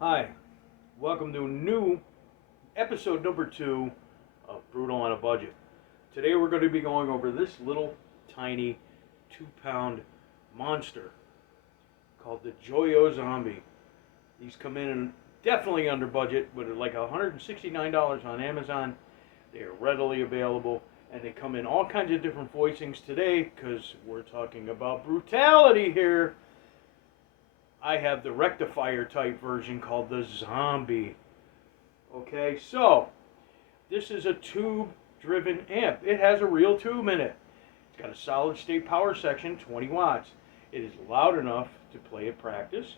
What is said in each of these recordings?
Hi, welcome to new episode number 2 of Brutal on a Budget. Today we're going to be going over this little tiny 2-pound monster called the Joyo Zombie. These come in definitely under budget, but like $169 on Amazon. They are readily available and they come in all kinds of different voicings today because we're talking about brutality here. I have the rectifier type version called the Zombie. Okay, so this is a tube driven amp. It has a real tube in it. It's got a solid state power section, 20 watts. It is loud enough to play at practice,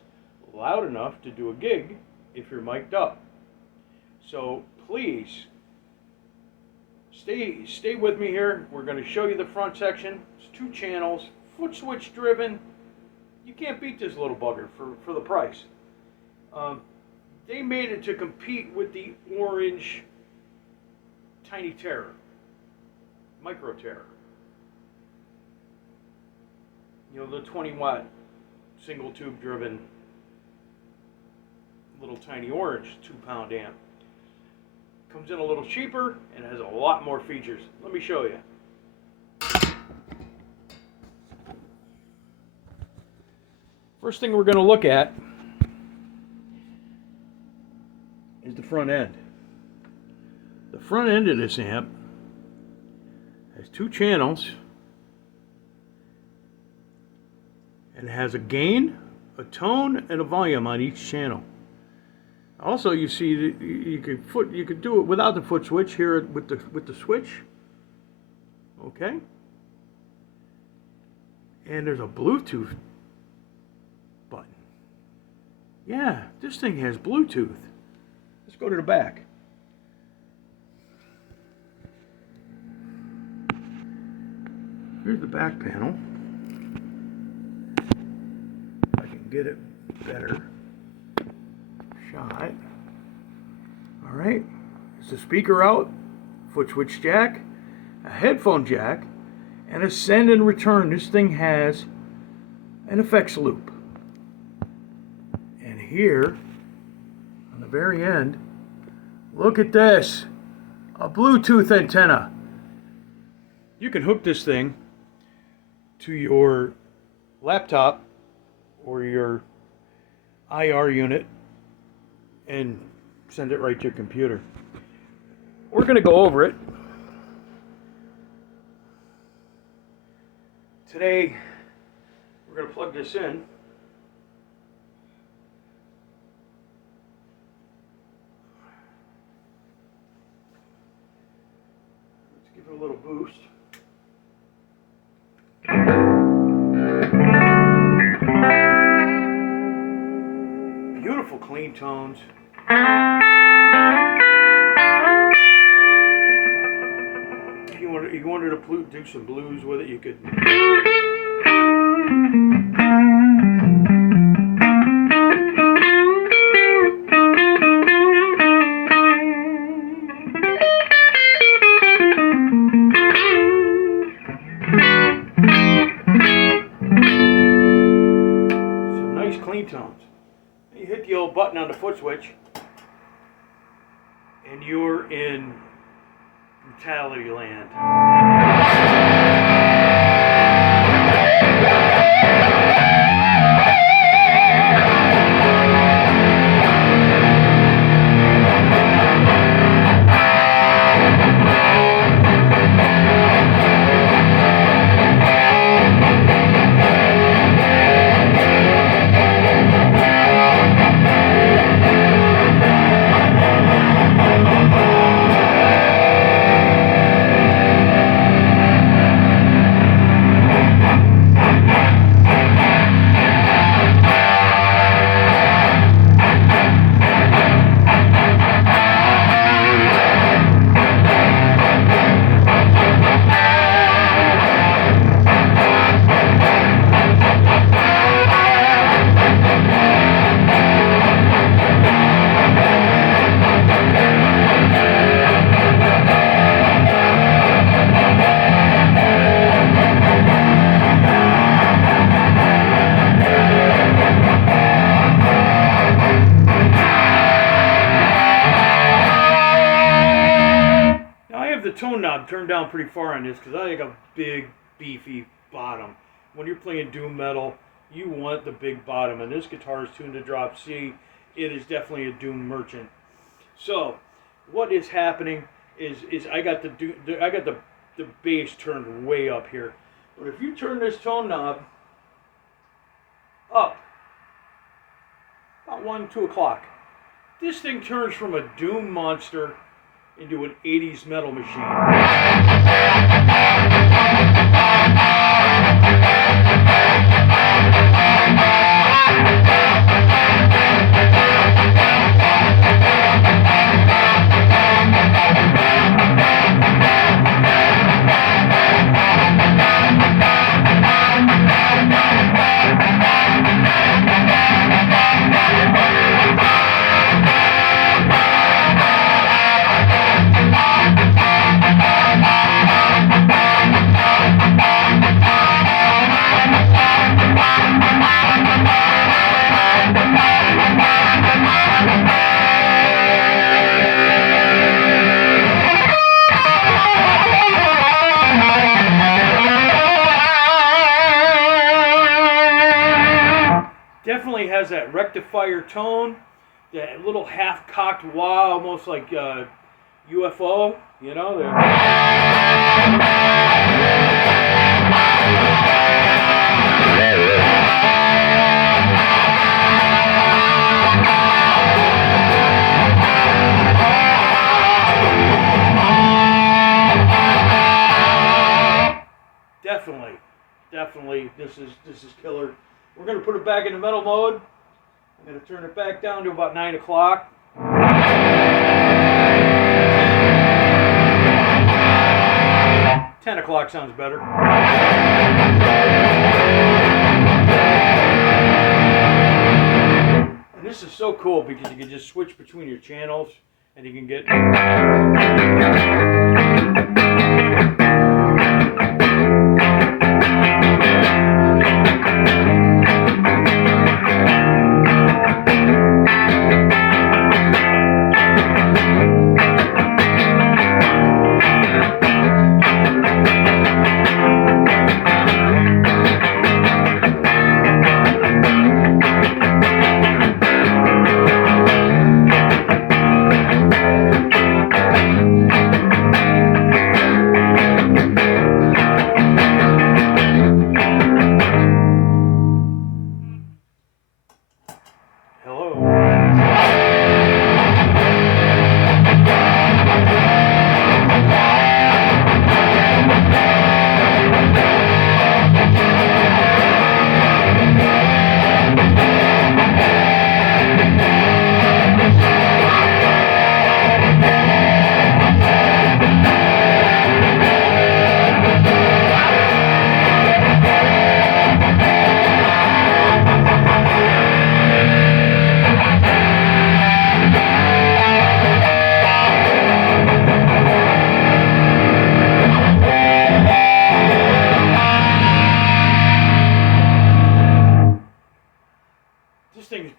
loud enough to do a gig if you're mic'd up. So please stay with me here. We're going to show you the front section. It's 2 channels, foot switch driven. You can't beat this little bugger for the price. They made it to compete with the orange Tiny Terror, Micro Terror. You know, the 20 watt single tube driven little tiny orange 2-pound amp. Comes in a little cheaper and has a lot more features. Let me show you. First thing we're going to look at is the front end. The front end of this amp has 2 channels and it has a gain, a tone, and a volume on each channel. Also, you see that you could do it without the foot switch here with the switch. Okay, and there's a Bluetooth button. Yeah, this thing has Bluetooth. Let's go to the back. Here's the back panel. If I can get it better shot. All right, it's a speaker out, foot switch jack, a headphone jack, and a send and return. This thing has an effects loop. And here, on the very end, look at this, a Bluetooth antenna. You can hook this thing to your laptop or your IR unit and send it right to your computer. We're going to go over it. Today, we're going to plug this in. Let's give it a little boost. Beautiful clean tones. If you wanted to do some blues with it, you could. Some nice clean tones. You hit the old button on the foot switch and you're in brutality land. tone knob turned down pretty far on this because I like a big, beefy bottom. When you're playing doom metal, you want the big bottom, and this guitar is tuned to drop C. It is definitely a doom merchant. So, what is happening is I got the bass turned way up here. But if you turn this tone knob up about 1, 2 o'clock, this thing turns from a doom monster into an 80s metal machine. Definitely has that rectifier tone, that little half-cocked wah, almost like UFO, you know? Definitely, this is killer. We're going to put it back into metal mode. I'm going to turn it back down to about 9 o'clock. 10 o'clock sounds better. And this is so cool because you can just switch between your channels and you can get...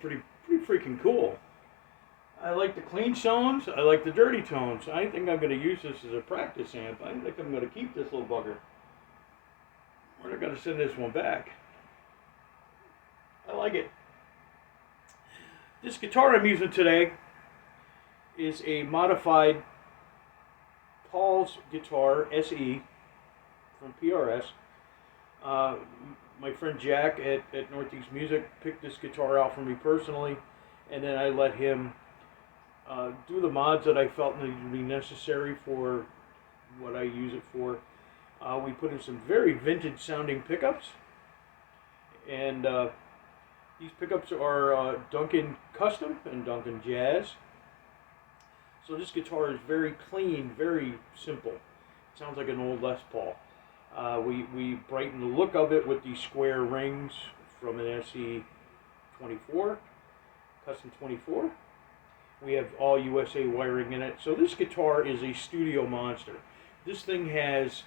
Pretty freaking cool. I like the clean tones. I like the dirty tones. I think I'm going to use this as a practice amp. I think I'm going to keep this little bugger. We're going to send this one back. I like it. This guitar I'm using today is a modified Paul's Guitar SE from PRS. My friend Jack at Northeast Music picked this guitar out for me personally, and then I let him do the mods that I felt needed to be necessary for what I use it for. We put in some very vintage sounding pickups, and these pickups are Duncan Custom and Duncan Jazz. So this guitar is very clean, very simple. It sounds like an old Les Paul. We brighten the look of it with these square rings from an SE 24, Custom 24. We have all USA wiring in it. So this guitar is a studio monster. This thing has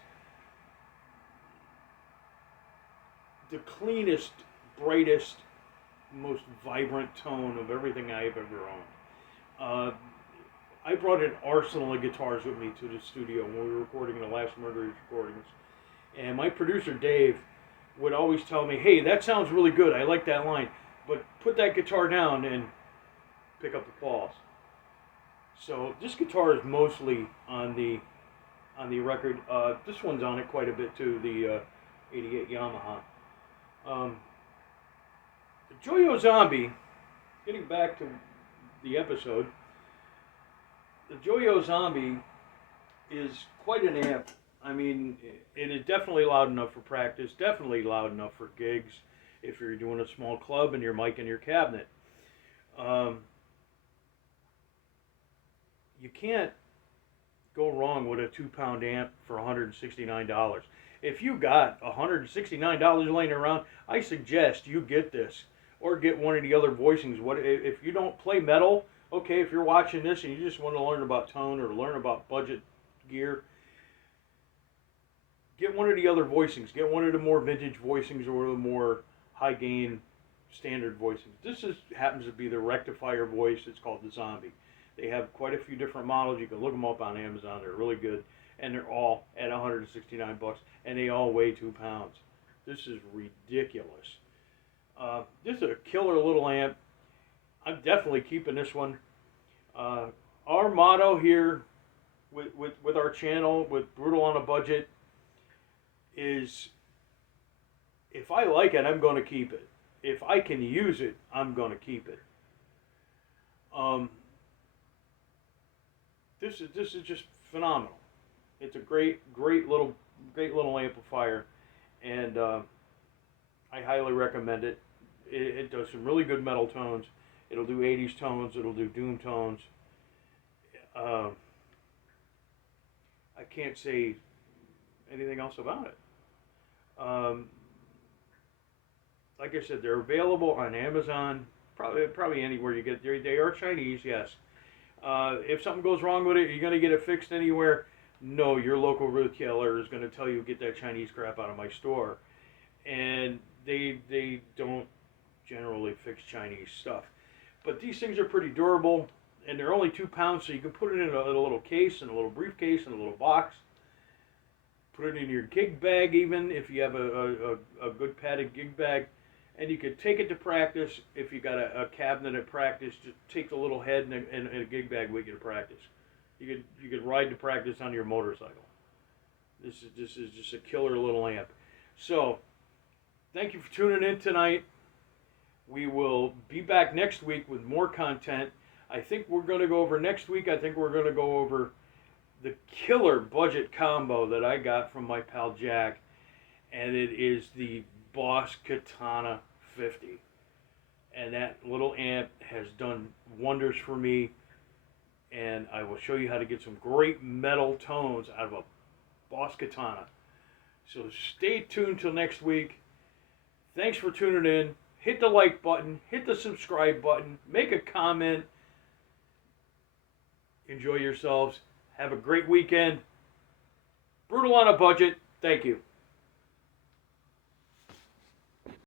the cleanest, brightest, most vibrant tone of everything I've ever owned. I brought an arsenal of guitars with me to the studio when we were recording the last Murderers recordings. And my producer, Dave, would always tell me, hey, that sounds really good. I like that line. But put that guitar down and pick up the calls. So this guitar is mostly on the record. This one's on it quite a bit too, the 88 Yamaha. The Joyo Zombie, getting back to the episode, the Joyo Zombie is quite an amp. I mean, it is definitely loud enough for practice, definitely loud enough for gigs if you're doing a small club and your mic in your cabinet. You can't go wrong with a 2-pound amp for $169. If you got $169 laying around, I suggest you get this or get one of the other voicings. What if you don't play metal? Okay, if you're watching this and you just want to learn about tone or learn about budget gear, get one of the other voicings. Get one of the more vintage voicings or the more high gain standard voicings. This happens to be the rectifier voice. It's called the Zombie. They have quite a few different models. You can look them up on Amazon. They're really good, and they're all at $169, and they all weigh 2 pounds. This is ridiculous. This is a killer little amp. I'm definitely keeping this one. Our motto here with our channel, with Brutal on a Budget, is if I like it, I'm going to keep it. If I can use it, I'm going to keep it. This is just phenomenal. It's a great little amplifier, and I highly recommend it. It does some really good metal tones. It'll do 80s tones. It'll do doom tones. I can't say anything else about it. Like I said, they're available on Amazon. Probably anywhere you get. They are Chinese, yes. If something goes wrong with it, you're going to get it fixed anywhere. No, your local retailer is going to tell you, get that Chinese crap out of my store. And they don't generally fix Chinese stuff. But these things are pretty durable, and they're only 2 pounds, so you can put it in a little case, in a little briefcase, in a little box. Put it in your gig bag even, if you have a good padded gig bag. And you could take it to practice. If you got a cabinet at practice, just take the little head and a gig bag with you to practice. You could ride to practice on your motorcycle. This is just a killer little amp. So, thank you for tuning in tonight. We will be back next week with more content. I think we're going to go over next week. I think we're going to go over the killer budget combo that I got from my pal Jack, and it is the Boss Katana 50, and that little amp has done wonders for me, and I will show you how to get some great metal tones out of a Boss Katana. So stay tuned till next week. Thanks for tuning in. Hit the like button, hit the subscribe button, make a comment. Enjoy yourselves. Have a great weekend. Brutal on a Budget. Thank you.